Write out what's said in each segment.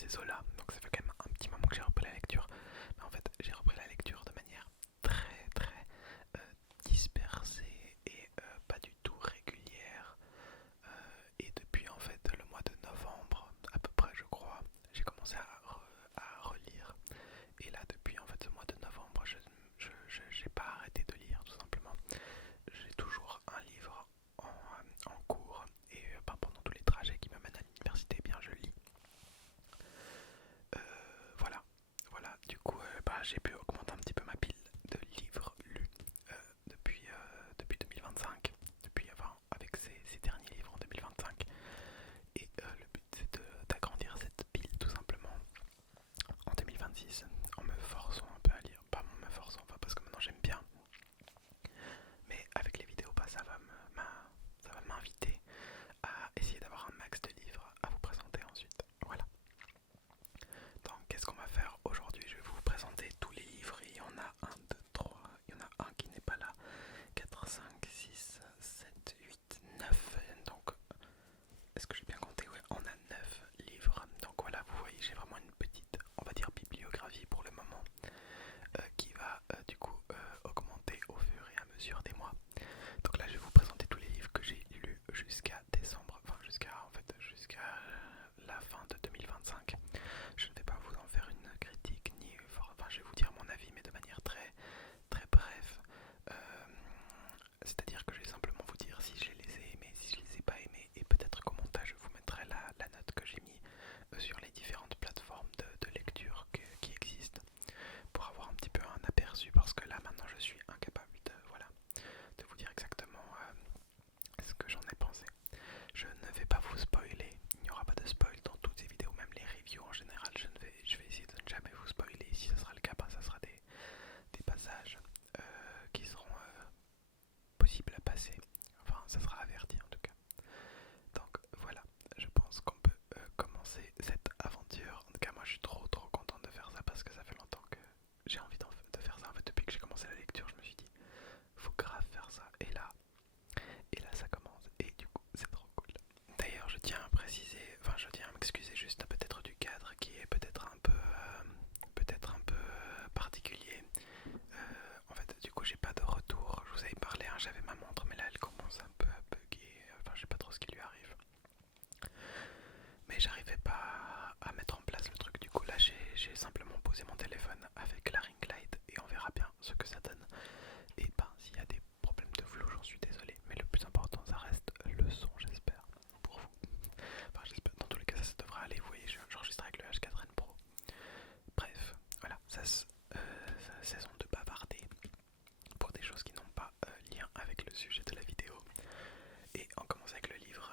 c'est Zola, donc ça fait quand même un petit moment que j'ai repris la lecture. Mais en fait, j'ai repris la lecture de manière très très dispersée et pas du tout régulière. Et depuis en fait le mois de novembre, à peu près je crois, j'ai commencé à relire. Et là depuis en fait ce mois de novembre, j'ai pas arrêté de lire tout simplement. J'ai toujours un livre en cours et pendant tous les trajets qui m'amènent à l'université, eh bien je lis. Euh, voilà, voilà. Du coup, j'ai pu augmenter un petit peu ma pile de livres lus depuis 2025, avec ces derniers livres en 2025. Et le but c'est d'agrandir cette pile tout simplement en 2026 en me forçant un peu à lire. Pas en me forçant, enfin parce que maintenant j'aime bien, mais avec les vidéos, ça va m'inviter à essayer d'avoir un max de livres à vous présenter ensuite. Voilà. Donc qu'est-ce qu'on va faire aujourd'hui? Je vais vous présenter tous les livres. Il y en a un, 2, 3. Il y en a un qui n'est pas là. 4, 5, 6, 7, 8, 9. Donc est-ce que j'ai bien compté? Ouais, on a 9 livres. Donc voilà, vous voyez, j'ai vraiment une petite, on va dire, bibliographie pour le moment, qui va du coup augmenter au fur et à mesure des mois. Donc là, je vais vous présenter tous les livres que j'ai lus jusqu'à décembre, enfin jusqu'à la fin de 2025. Je ne vais pas vous en faire une critique enfin je vais vous dire mon avis, mais de manière très très brève. Euh, C'est-à-dire que je vais simplement vous dire si je les ai aimés, si je les ai pas aimés, et peut-être qu'au montage je vous mettrai la note que j'ai mis sur les différentes plateformes de lecture qui existent, pour avoir un petit peu un aperçu, parce que là maintenant je suis incapable voilà, de vous dire exactement ce que j'en ai pensé. Je ne vais pas vous spoiler, il n'y aura pas de spoil dans toutes ces vidéos, même les reviews en général, je vais essayer de ne jamais vous spoiler. Si ce sera le cas, ça sera des passages qui seront possibles à passer, enfin ça sera averti en tout cas. Donc voilà, je pense qu'on peut commencer cette aventure. En tout cas moi je suis trop content de faire ça, parce que ça fait longtemps que j'ai envie de faire ça. En fait depuis que j'ai commencé la lecture, je me suis dit faut grave faire ça, et là ça commence, et du coup c'est trop cool. D'ailleurs je tiens à préciser, enfin je tiens à m'excuser juste peut-être du cadre qui est peut-être un peu particulier. En fait du coup j'ai pas de retour, je vous avais parlé, hein, j'avais ma montre mais là elle commence un peu à bugger, enfin je sais pas trop ce qui lui arrive. Mais j'arrivais pas à mettre en place le truc, du coup là j'ai simplement posé mon téléphone avec la ring light et on verra bien ce que ça donne. Et ben s'il y a des problèmes de flou, j'en suis désolé, mais le plus important ça reste le son, j'espère, pour vous. Enfin j'espère, dans tous les cas ça devrait aller, vous voyez j'enregistre avec le H4n Pro. Bref, voilà, cessons de bavarder pour des choses qui n'ont pas lien avec le sujet de la vidéo. Et on commence avec le livre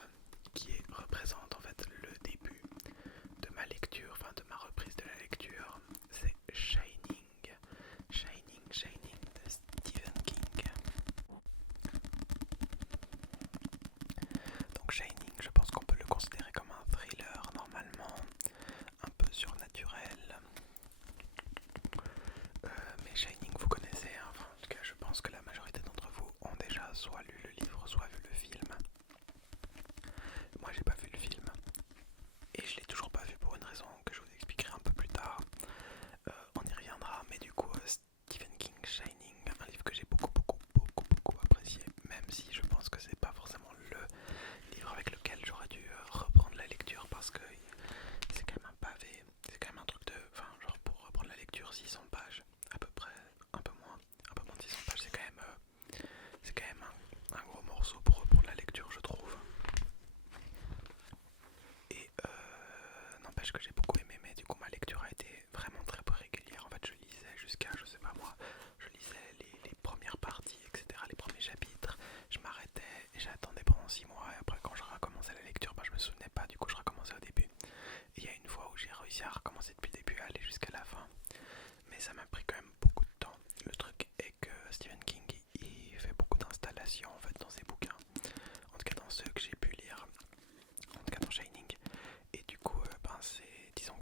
qui représente en fait le début de ma lecture, enfin de ma reprise de la lecture. C'est Shining de Stephen King. Donc Shining, je pense qu'on peut le considérer comme un thriller normalement, un peu surnaturel. Mais Shining vous connaissez, hein. Enfin, en tout cas je pense que la majorité d'entre vous ont déjà soit lu le livre, soit vu le film. Moi j'ai pas vu le film, et je l'ai toujours pas vu pour une raison que je vous expliquerai un peu plus tard. On y reviendra, mais du coup Stephen King, Shining, un livre que j'ai beaucoup apprécié, même si je pense que c'est pas forcément le livre avec lequel j'aurais dû reprendre la lecture, parce que c'est quand même un pavé, c'est quand même un truc de, enfin genre pour reprendre la lecture 600 pages, à peu près, un peu moins de 600 pages, c'est quand même un gros morceau pour reprendre la lecture, je trouve. Et n'empêche que j'ai beaucoup aimé, mais du coup ma lecture a été vraiment très peu régulière. En fait je lisais jusqu'à, je sais pas moi, je lisais les premières parties, etc., les premiers chapitres, je m'arrêtais et j'attendais pendant 6 mois, et après quand je recommençais la lecture, je me souvenais pas, du coup je recommençais au début. Et il y a une fois où j'ai réussi à recommencer depuis le début, à aller jusqu'à la fin, mais ça m'a pris quand même beaucoup de temps. Le truc est que Stephen King, il fait beaucoup d'installations en fait dans ses bouquins, en tout cas dans ceux que j'ai pu lire, en tout cas dans Shining. Et du coup, disons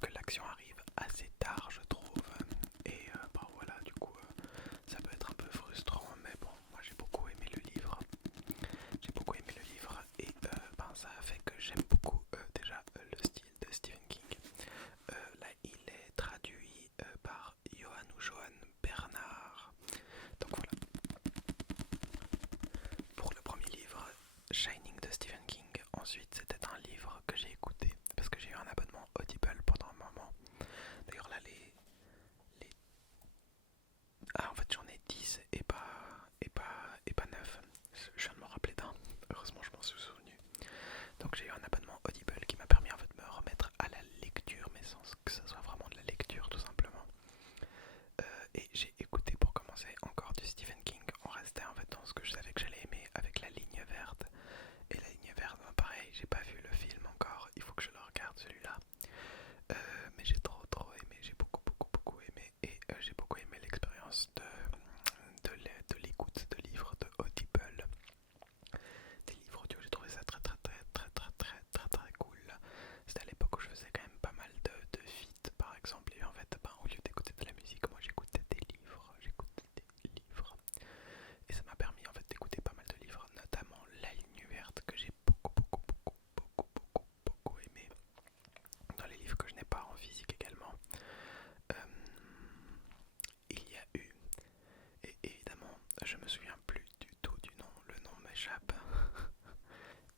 je me souviens plus du tout du nom, le nom m'échappe.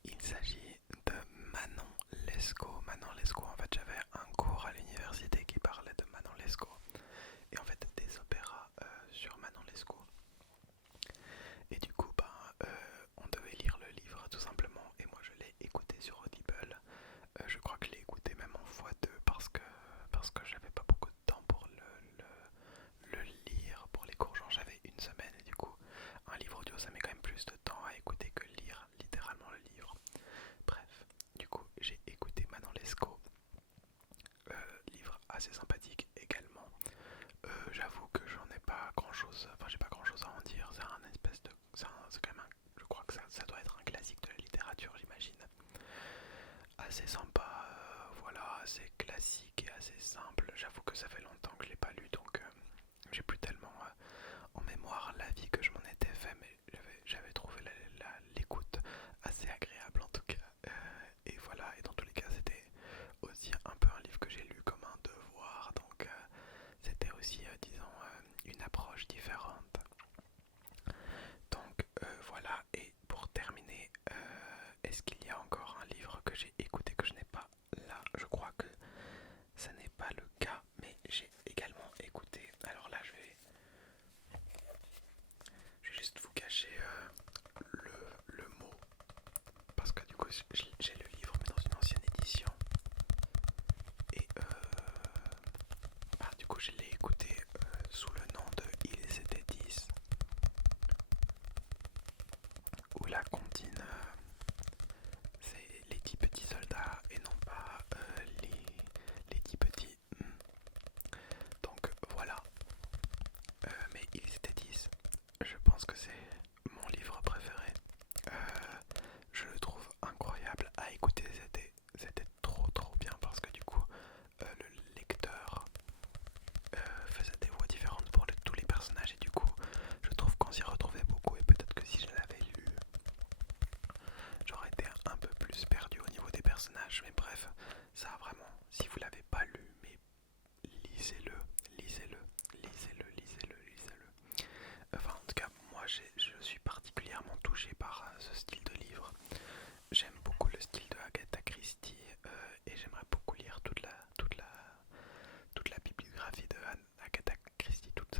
Il s'agit de Manon Lescaut. Manon Lescaut, en fait j'avais un cours à l'université qui parlait de Manon Lescaut et en fait des opéras sur Manon Lescaut. Et du coup on devait lire le livre tout simplement et moi je l'ai écouté sur Audible. Je crois que je l'ai écouté même en x2 parce que j'avais pas beaucoup de temps pour le lire pour les cours, genre j'avais une semaine et du coup un livre audio ça met quand même plus de temps à écouter que lire littéralement le livre. Bref, du coup j'ai écouté Manon Lescaut, livre assez sympathique également. J'avoue que j'en ai pas grand chose, enfin j'ai pas grand chose à en dire, c'est un espèce de, c'est quand même je crois que ça doit être un classique de la littérature j'imagine. Assez sympa, voilà, assez classique et assez simple. J'avoue que ça fait longtemps que je l'ai pas lu donc j'ai plus tellement en mémoire l'avis que je m'en étais fait, mais j'avais trouvé l'écoute assez agréable en tout cas. Et voilà, et dans tous les cas c'était aussi un peu un livre que j'ai lu comme un devoir, donc c'était aussi disons une approche différente. Donc voilà, et pour terminer, est-ce qu'il y a encore un livre que j'ai écouté que je n'ai pas là? Je crois que ça n'est pas le cas, mais j'ai également écouté. Alors là, je vais juste vous cacher le mot, parce que du coup, j'ai le livre, mais dans une ancienne édition. Et du coup, je l'ai écouté sous le nom de Ils étaient 10, où la comptine c'est les 10 petits soldats et non pas les 10 petits. Donc voilà, mais Ils étaient 10, je pense que c'est mon livre préféré. Je le trouve incroyable à écouter, c'était trop bien parce que du coup le lecteur faisait des voix différentes pour tous les personnages et du coup je trouve qu'on s'y retrouvait beaucoup et peut-être que si je l'avais lu j'aurais été un peu plus perdu au niveau des personnages, mais bref, ça vraiment, si vous l'avez pas lu, mais lisez-le, lisez-le, lisez-le, lisez-le, lisez-le. Enfin en tout cas moi je suis particulièrement touché par ce style de livre. J'aime beaucoup le style de Agatha Christie et j'aimerais beaucoup lire toute la bibliographie de Agatha Christie, toutes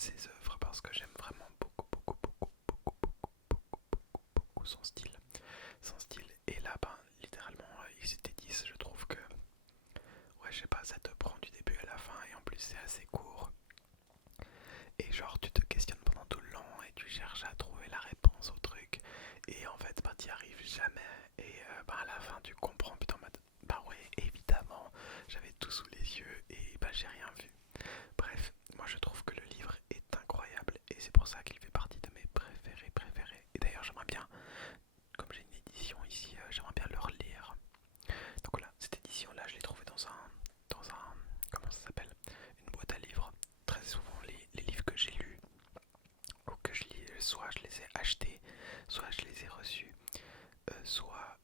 ses œuvres parce que j'aime vraiment beaucoup son style. Et là littéralement ils étaient 10, je trouve que ouais je sais pas, ça te prend du début à la fin et en plus c'est assez court. Et genre tu te questionnes pendant tout le long et tu cherches à trouver la réponse au truc et en fait t'y arrives jamais et à la fin tu comprends putain ouais évidemment j'avais tout sous les yeux et j'ai rien vu. Bref, moi je trouve que le livre est incroyable et c'est pour ça qu'il fait partie de mes préférés. Et d'ailleurs j'aimerais bien, comme j'ai une édition ici, j'aimerais bien le relire. Donc voilà, cette édition là je l'ai trouvée dans un, comment ça s'appelle, une boîte à livres. Très souvent les livres que j'ai lus ou que je lis, soit je les ai achetés, soit je les ai reçus, soit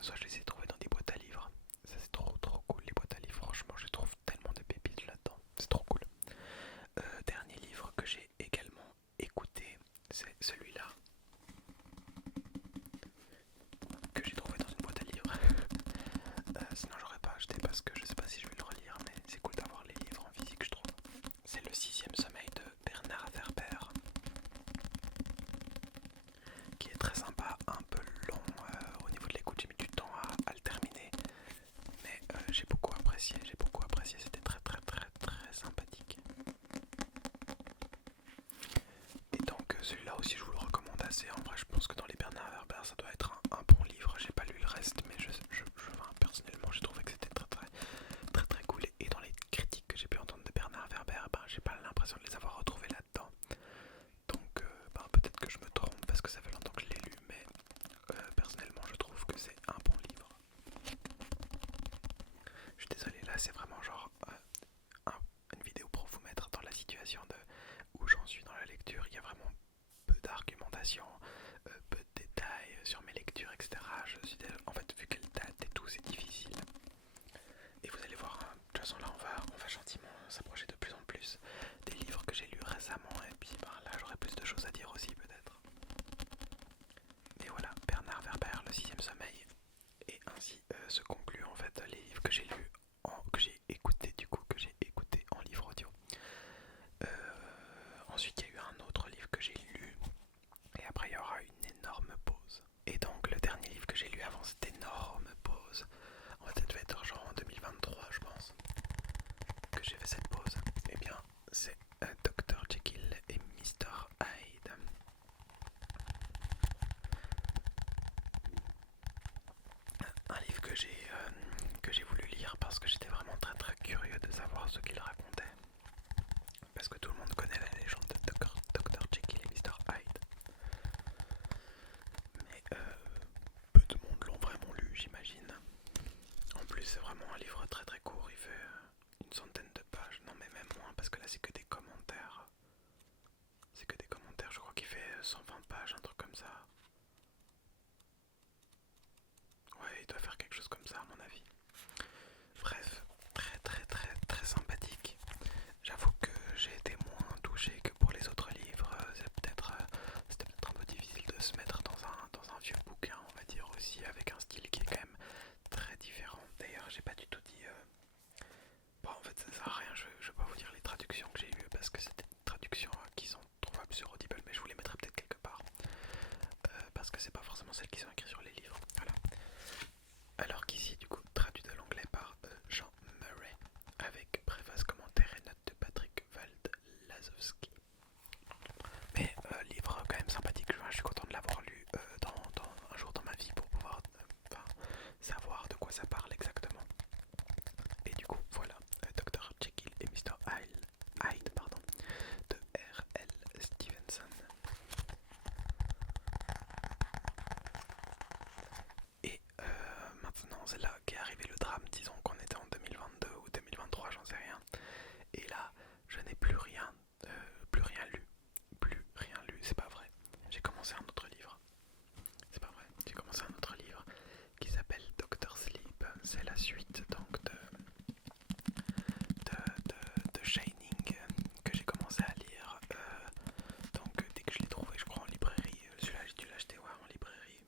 je les ai trouvés dans des boîtes à livres. Ça c'est trop cool les boîtes à livres, franchement je trouve tellement de pépites là-dedans, c'est trop cool. Dernier livre que j'ai également écouté, c'est celui-là que j'ai trouvé dans une boîte à livres. Sinon j'aurais pas acheté parce que je sais pas si je vais le relire, mais c'est cool d'avoir les livres en physique je trouve. C'est Le Sixième Sommeil de Bernard Werber, qui est très sympa, un peu long au niveau de l'écoute, j'ai mis du temps à le terminer, mais j'ai beaucoup apprécié, c'était très sympathique. Et donc celui-là aussi je vous le recommande assez, en vrai je pense que dans les Bernard Werber ça doit être un bon livre, j'ai pas lu le reste mais personnellement j'ai trouvé que c'était très cool et dans les critiques que j'ai pu entendre de Bernard Werber, j'ai pas l'impression de les avoir retrouvés là-dedans. Donc peut-être que je me trompe parce que ça fait longtemps que je l'ai lu, mais personnellement je trouve que c'est un bon livre. Je suis désolé, là c'est vraiment genre une vidéo pour vous mettre dans la situation où j'en suis dans la lecture. Il y a vraiment peu d'argumentation, peu de détails sur mes lectures, etc. En fait, vu qu'elle date et tout, c'est difficile. Et vous allez voir, de toute façon là on va gentiment s'approcher de plus en plus des livres que j'ai lus récemment et puis lire parce que j'étais vraiment très très curieux de savoir ce qu'il racontait. Parce que tout le monde connaît la légende de Dr. Jekyll et Mr. Hyde. Mais peu de monde l'ont vraiment lu, j'imagine. En plus, c'est vraiment un livre très très court, il fait une centaine de pages. Non, mais même moins, parce que là, c'est que des commentaires. C'est que des commentaires, je crois qu'il fait 120 pages, un truc comme ça. Ouais, il doit faire quelque chose comme ça, à mon avis. Bref, très très très très sympathique. J'avoue que j'ai été moins touché que pour les autres livres. C'était peut-être un peu difficile de se mettre dans un vieux bouquin, on va dire aussi, avec un style qui est quand même très différent. D'ailleurs, j'ai pas du tout dit. Bon, en fait, ça sert à rien. Je vais pas vous dire les traductions que j'ai eues parce que c'était des traductions qui sont trouvables sur Audible, mais je vous les mettrai peut-être quelque part parce que c'est pas forcément celles qui sont écrites sur les livres. Voilà. Alors qu'ici, du coup, traduit de l'anglais par Jean Murray, avec préface, commentaire et notes de Patrick Waldlazowski. Mais livre quand même sympathique, je suis content de l'avoir lu un jour dans ma vie pour pouvoir savoir de quoi ça parle exactement. Et du coup, voilà, Dr. Jekyll et Mr. Hyde, pardon, de R.L. Stevenson. Et maintenant, c'est là qu'est arrivé le drame. Disons qu'on était en 2022 ou 2023, j'en sais rien. Et là, je n'ai plus rien lu. Plus rien lu, c'est pas vrai. J'ai commencé un autre livre. C'est pas vrai. J'ai commencé un autre livre qui s'appelle Doctor Sleep. C'est la suite donc de Shining que j'ai commencé à lire. Donc dès que je l'ai trouvé, je crois en librairie. Celui-là, j'ai dû l'acheter en librairie.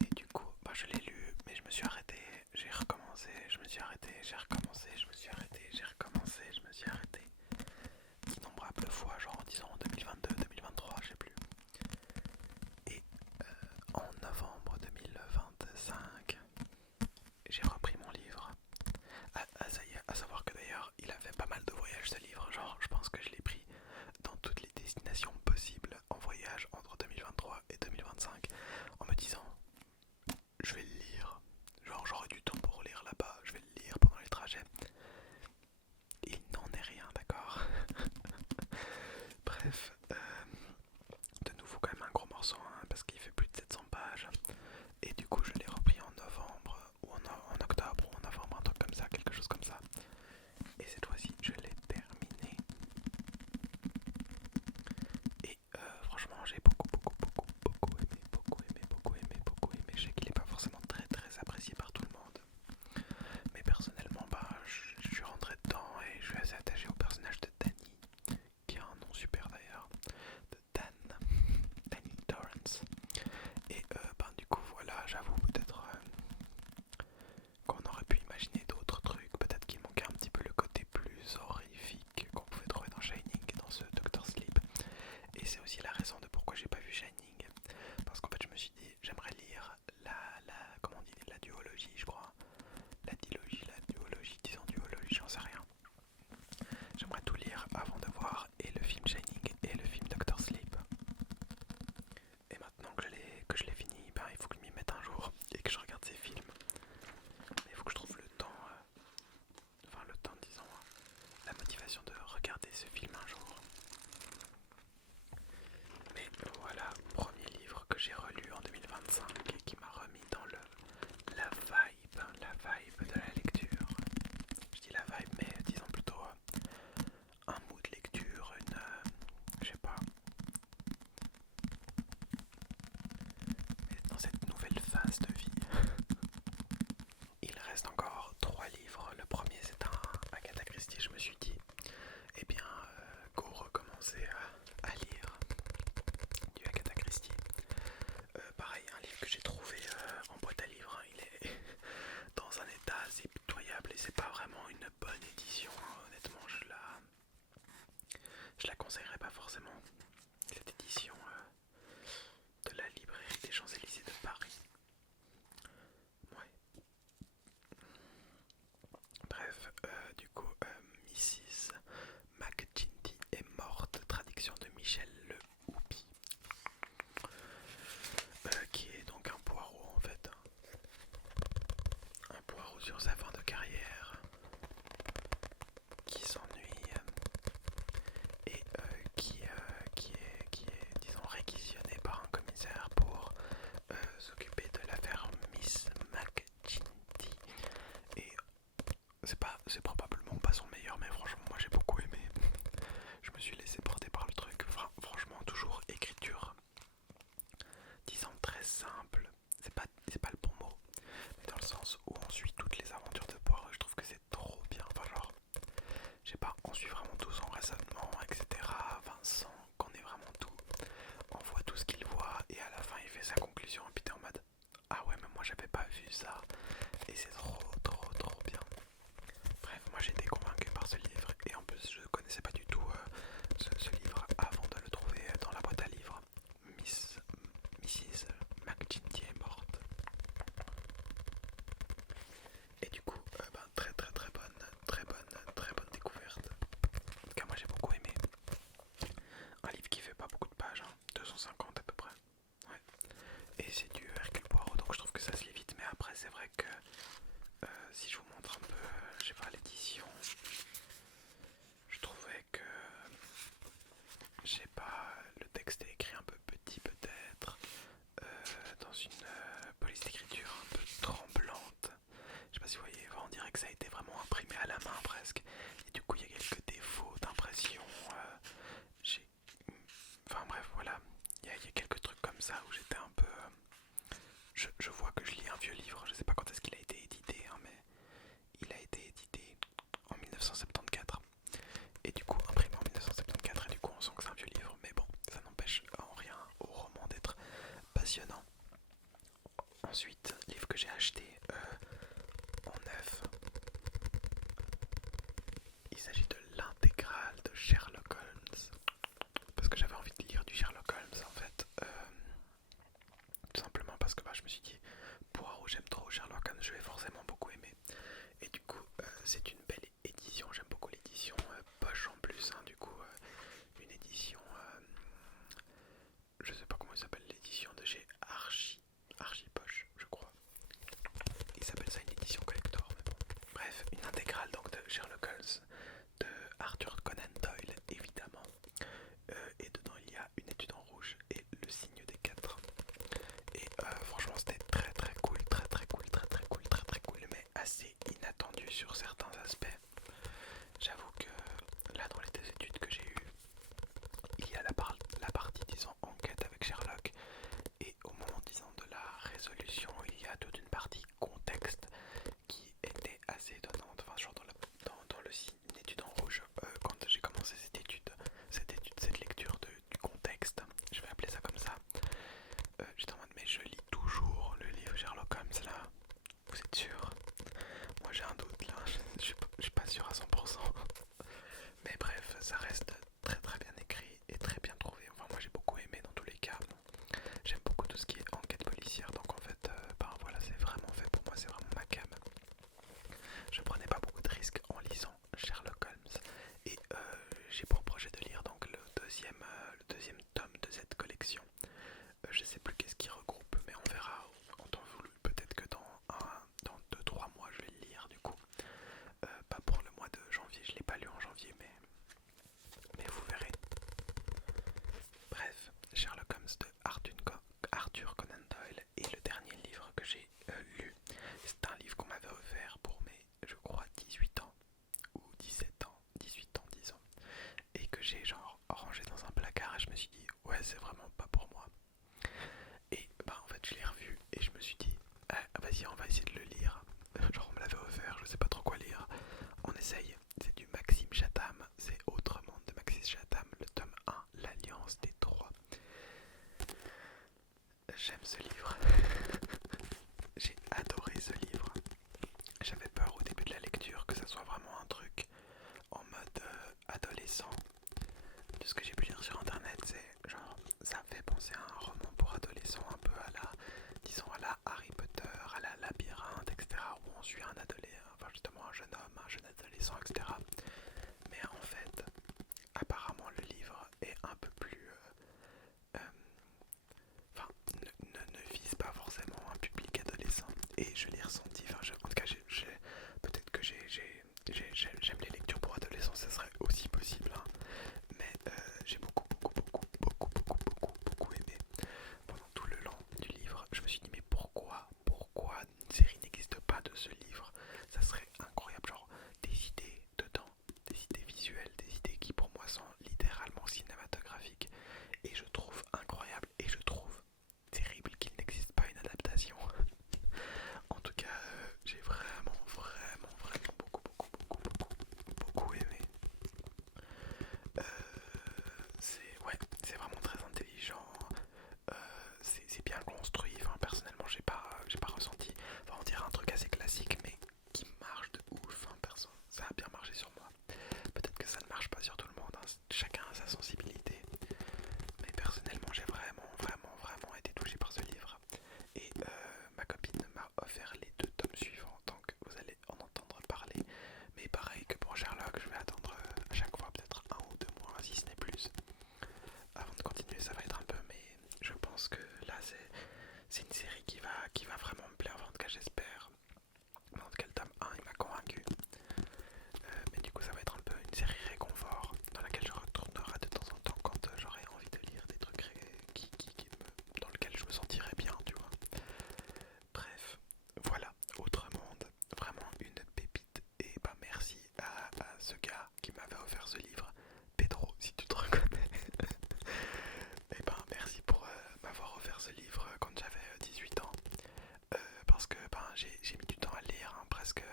Et du coup, je l'ai lu, mais je me suis arrêté, j'ai recommencé, je me suis arrêté, j'ai recommencé, je me suis arrêté, j'ai recommencé, je me suis arrêté. Innombrables fois, genre en disant 2022, 2023, je sais plus. Et en novembre 2025, j'ai repris mon livre. À savoir que d'ailleurs, il a fait pas mal de voyages ce livre. Genre, je pense que je l'ai pris dans toutes les destinations possibles en voyage entre 2023 et 2025 en me disant je vais le lire. Genre, j'aurai du temps pour lire là-bas, je vais le lire pendant les trajets. Il n'en est rien, d'accord. Bref, de nouveau quand même un gros morceau parce qu'il fait plus de 700 pages. Et du coup, je l'ai repris en novembre ou en octobre ou en novembre, un truc comme ça, quelque chose comme ça. Et cette fois-ci, je l'ai terminé. Et franchement, j'ai beaucoup aimé. Je sais qu'il n'est pas forcément très très apprécié par tout le monde. Mais personnellement, je suis rentré dedans et je suis assez attaché au personnage de Danny, qui a un nom super d'ailleurs, de Danny Torrance. Et du coup, voilà, j'avoue peut-être qu'on aurait pu imaginer d'autres trucs. Peut-être qu'il manquait un petit peu le côté plus horrifique qu'on pouvait trouver dans Shining et dans ce Doctor Sleep. Et c'est aussi la raison de pourquoi j'ai pas vu Shining. Parce qu'en fait, je me suis dit, j'aimerais lire comment on dit, la duologie, je crois. La duologie, disons duologie, j'en sais rien. J'aimerais tout lire avant de voir et le film Shining et le film Doctor Sleep. Et maintenant que je l'ai fini, il faut que je m'y mette un jour et que je regarde ces films. Mais il faut que je trouve le temps, disons, la motivation de regarder ce film un jour. Mais voilà, premier livre que j'ai relu en 2025 et qui m'a remis dans la vibe de la lecture. Je dis la vibe, mais disons plutôt un mood de lecture, je sais pas, dans cette nouvelle phase de vie. Il reste encore 3 livres. Le premier, c'est un Agatha Christie. Je me suis dit, go recommencer à lire du Agatha Christie. Pareil, un livre que j'ai trouvé en boîte à livres. Il est dans un état assez pitoyable et c'est pas vraiment une bonne édition. Honnêtement, je la conseillerais pas forcément. Cette édition de la librairie des Champs-Élysées de Paris. Ouais. Bref, du coup, Mrs. McGinty est morte, traduction de Michel Le Houpi, qui est donc un poireau en fait. Un poireau sur sa fin de c'est probablement pas son meilleur, mais franchement, moi j'ai beaucoup aimé. Je me suis laissé porter par le truc. Enfin, franchement, toujours écriture, disons très simple. C'est pas le bon mot, mais dans le sens où on suit toutes les aventures de Poirot. Je trouve que c'est trop bien. Enfin, genre, je sais pas, on suit vraiment tout son raisonnement, etc. Vincent, qu'on ait vraiment tout. On voit tout ce qu'il voit et à la fin il fait sa conclusion et puis t'es en mode ah ouais mais moi j'avais pas vu ça et c'est trop bien. Bref, moi j'ai été convaincu par ce livre et en plus je connaissais pas du tout ce livre avant de le trouver dans la boîte à livres. Mrs. McGinty est morte. Et du coup, très bonne découverte. En tout cas moi j'ai beaucoup aimé. Un livre qui fait pas beaucoup de pages, hein, 250 à peu près. Ouais. Et c'est du Hercule Poirot, donc je trouve que ça se lit vite. Mais après, c'est vrai que si je vous montre un peu, je sais pas, l'édition, je trouvais que, je sais pas, le texte est écrit un peu petit peut-être, dans une police d'écriture un peu tremblante. Je sais pas si vous voyez, on dirait que ça a été vraiment imprimé à la main presque. Et du coup, il y a quelques défauts d'impression. J'ai Enfin bref, voilà, il y a quelques trucs comme ça où j'étais un peu... je vois que je lis un vieux livre, je sais pas quand est-ce qu'il a été édité, hein, mais il a été édité en 1974. Et du coup, imprimé en 1974, et du coup on sent que c'est un vieux livre, mais bon, ça n'empêche en rien au roman d'être passionnant. Ensuite, livre que j'ai acheté en neuf, il s'agit de l'intégrale de Sherlock Holmes, parce que j'avais envie de lire du Sherlock Holmes en fait. Tout simplement parce que je me suis dit, Poirot, j'aime trop Sherlock Holmes, je vais forcément beaucoup aimer. Et du coup, c'est une belle édition, j'aime beaucoup l'édition poche en plus, hein, du coup, une édition, je sais pas comment il s'appelle, l'édition de chez Archie Poche, je crois. Il s'appelle ça une édition collector, mais bon. Bref, une intégrale donc de Sherlock Holmes, de Arthur Conan Doyle, évidemment. Et dedans, il y a une étude en rouge et le signe des quatre. Et franchement c'était très cool, très cool, mais assez inattendu sur certains aspects. J'avoue que là dans les deux études que j'ai eues, il y a la partie disons enquête avec Sherlock, et au moment disons de la résolution, il y a toute une partie contexte qui était assez étonnante. Enfin genre dans le signe, une étude en rouge, quand j'ai commencé cette lecture du contexte, je vais appeler ça comme ça. J'étais en mode mais je lis toujours le livre Sherlock Holmes là, vous êtes sûr? Moi j'ai un doute là, je suis pas sûr à 100%. Mais bref, ça reste très bien écrit et très bien trouvé. Enfin moi j'ai beaucoup aimé dans tous les cas. J'aime beaucoup tout ce qui est enquête policière, donc en fait voilà, c'est vraiment fait pour moi, c'est vraiment ma came. Je prenais pas beaucoup de risques en lisant Sherlock Holmes et j'ai pour projet de lire donc le deuxième tome de cette collection. Je sais plus qu'est-ce qui regroupe, mais on verra en temps voulu. Peut-être que dans 2-3 mois je vais le lire du coup. Pas pour le mois de janvier, je l'ai pas lu en janvier, mais vous verrez. Bref, Sherlock Holmes de Arthur Conan Doyle, et le dernier livre que j'ai lu, c'est un livre qu'on m'avait offert pour mes, je crois, 18 ans, ou 17 ans, 18 ans disons, et que j'ai genre rangé dans un placard et je me suis dit, ouais c'est vraiment pas pour moi. Et en fait je l'ai revu et je me suis dit ah, vas-y on va essayer de le lire. Genre on me l'avait offert, je sais pas trop quoi lire. On essaye, c'est du Maxime Chatham, c'est Autre Monde de Maxime Chatham, le tome 1, l'Alliance des Trois. J'aime ce livre. J'ai adoré ce livre. J'avais peur au début de la lecture que ça soit vraiment un truc en mode adolescent. De ce que j'ai pu lire sur internet, c'est genre ça fait penser à un roman pour adolescents, un peu à la, disons à la Harry Potter, à la Labyrinthe, etc. Où on suit un adolescent, enfin justement un jeune homme, un jeune adolescent, etc. Mais en fait, apparemment le livre est un peu plus, enfin ne vise pas forcément un public adolescent. Et je l'ai ressenti. Enfin, en tout cas, peut-être que j'aime les lectures pour adolescents, ça serait aussi possible. Hein. Mais j'ai beaucoup aimé. Pendant tout le long du livre, je me suis dit mais pourquoi une série n'existe pas de ce livre? Ça serait incroyable. Genre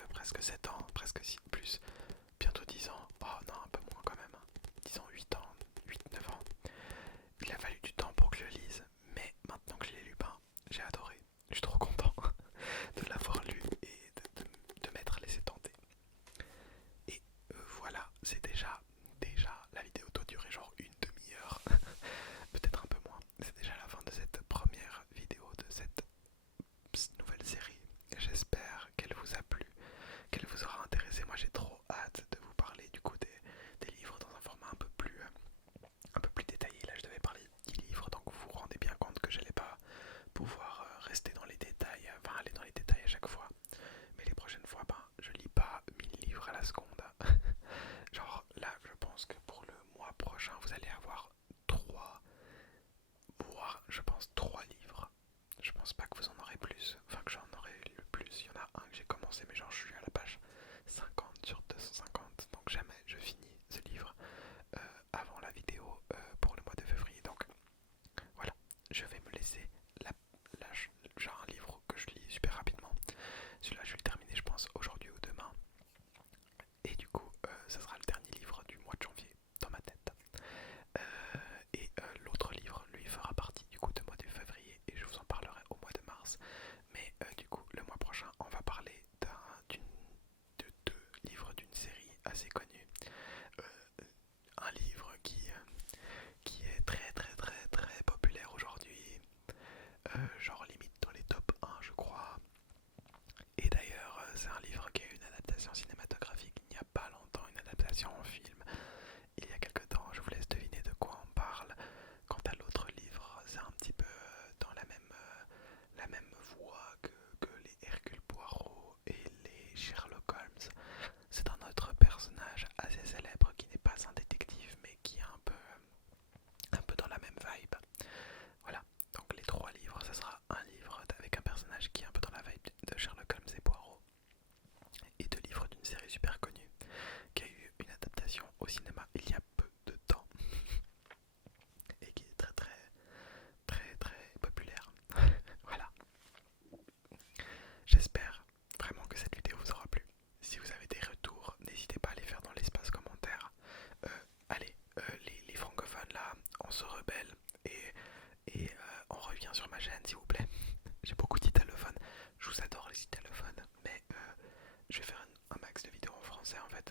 presque 7 ans, presque plus, bientôt 10 ans, oh non un peu moins quand même, disons 8 ans, 8-9 ans. Il a fallu du temps pour que je le lise, mais maintenant que je l'ai lu, ben, j'ai adoré. Je suis trop content de l'avoir lu et de m'être laissé tenter. Et voilà, c'est déjà, la vidéo doit durer genre une demi-heure, peut-être un peu moins. C'est déjà la fin de cette première vidéo de cette nouvelle série. J'espère qu'elle vous a plu, qu'elle vous aura intéressé. Moi j'ai trop hâte de vous parler du coup des livres dans un format un peu plus détaillé. Là je devais parler de 10 livres, donc vous vous rendez bien compte que j'allais pas pouvoir rester dans les détails, enfin aller dans les détails à chaque fois. Mais les prochaines fois, ben, je lis pas 1000 livres à la seconde. Genre là, je pense que pour le mois prochain, vous allez avoir 3, voire je pense 3 livres. Je pense pas que vous en aurez plus, enfin que j'en aurai le plus. Il y en a un que j'ai commencé, mais genre je suis à la page 50 sur 250, donc jamais je finis ce livre avant la vidéo pour le mois de février. Donc voilà, je vais me laisser genre un livre que je lis super rapidement. Celui-là, je vais le terminer, je pense, aujourd'hui ou demain. Et du coup, ça sera le dernier livre du mois de janvier dans ma tête. L'autre livre, lui, fera partie du coup de mois de février et je vous en parlerai au mois de mars. Mais du coup, le mois prochain, on va parler de deux livres d'une série assez connue. Un livre qui est très très très très populaire aujourd'hui, genre limite dans les top 1 je crois. Et d'ailleurs, c'est un livre qui a eu une adaptation cinématographique il n'y a pas longtemps, une adaptation en film. Il y a quelque temps, je vous laisse deviner de quoi on parle. Quant à l'autre livre, c'est un petit peu dans la même voie que les Hercule Poirot et les Sherlock Holmes. C'est un autre personnage assez célèbre qui n'est pas un détective mais qui est un peu dans la même vibe. Voilà, donc les 3 livres, ça sera un livre avec un personnage qui est un peu dans la vibe de Sherlock Holmes et Poirot, et 2 livres d'une série super connue qui a eu une adaptation au cinéma il y a peu de temps et qui est très très très très populaire. Voilà, j'espère vraiment que cette vidéo vous aura plu. Si vous avez des retours, n'hésitez pas à les faire dans l'espace commentaire. Allez, les francophones là, on se rebelle et on revient sur ma chaîne s'il vous plaît. J'ai beaucoup d'italophones, je vous adore les italophones, mais je vais faire un max de vidéos en français en fait.